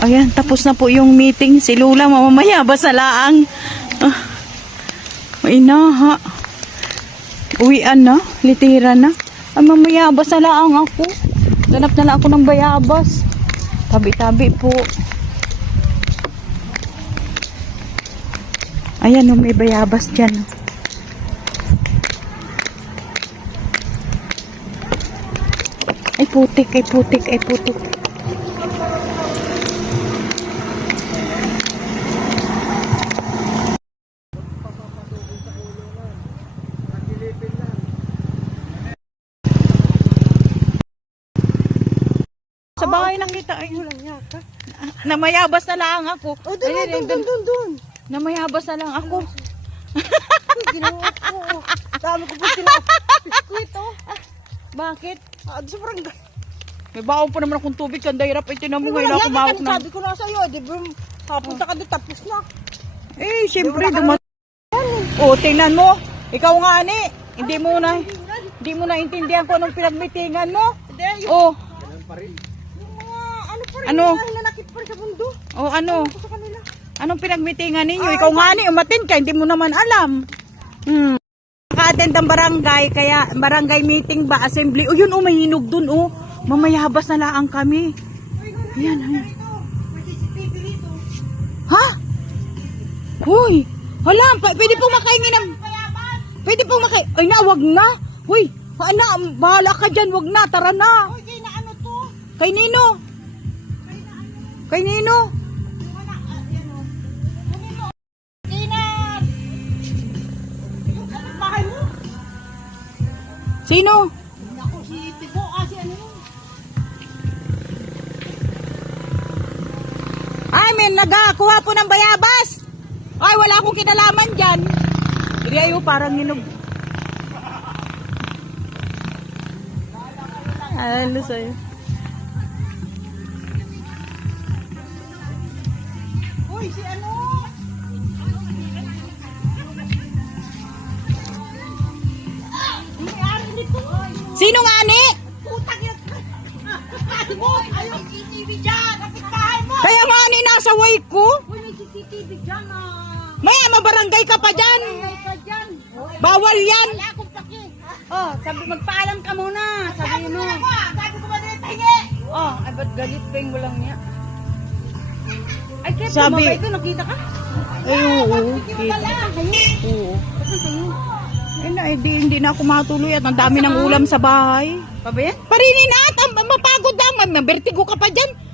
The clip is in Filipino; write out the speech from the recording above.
Ayan, tapos na po yung meeting. Si Lula, mamamaya, basta laang. Mainaha. Uwian na, litira na. Ay, mamaya, basta laang ako. Ganap na lang ako ng bayabas. Tabi-tabi po. Ayan, may bayabas dyan. Ay, putik, ay putik, ay putik. Sa bahay nakita, ay lang yata. Namayabas na lang ako. Oh, doon. Namayabas na lang ako. Ginawa ko. Dami ko po biskuit, oh. Bakit? Sobrang May baon pa naman akong tubig. Kanda hirap ay tinan mo ngayon ako mawak na. Sabi ko na sa'yo, di ba? Papunta ka doon, tapos na. Eh, siyempre Oh, tingnan mo. Ikaw nga ani. Hindi mo na intindihan ko anong pinagmitingan mo. Hindi, Oh, yung mga ano pa rin. Ano? Nanakit pa rin sa mundo. oh ano? Sa kanila. Anong pinagmitingan ninyo? Ikaw nga ni, umatin ka, hindi mo naman alam. Naka-attend ang barangay, kaya barangay meeting ba, assembly. Oh, yun, oh, may hinog dun, oh. Mamayabas na lang kami. Ayan, ayan. Ha? Hoy, hala, pwede pong makaingin ng... Pwede pong makaingin... Ay na, wag na. Hoy, bahala ka dyan, wag na, tara na. Hoy, kaya na ano to? Kay Nino. Kay Nino. Sino? Ako si Tibo, si ano yun? Ay, men, nagakuha po ng bayabas. Ay, wala akong kinalaman dyan. Hindi ayo, parang hinog. Ano sa'yo? Hoy, si ano? Sino nga ni? Putang yun. Hoy, ayun CCTV dyan. Kapit bahay mo. Kaya nga ni, nasa way ko. Hoy, may CCTV dyan ah. Maya, mabarangay ka pa dyan. Ay ka dyan. Bawal yan. Wala akong paki. Oh, sabi magpaalam ka muna. Sabi mo. Sabi ko ba din tayo? Oh, ay ba't galit pa yung walang niya? Ay, kaya Sabi- pumabay ko, nakita ka? Ay, oo. Oo. Kasi sa'yo. Eh, na, hindi na ako matuloy at ang dami ng ulam sa bahay. Pa ba yan? Parinin at, mapagod lang. May vertigo ka pa dyan.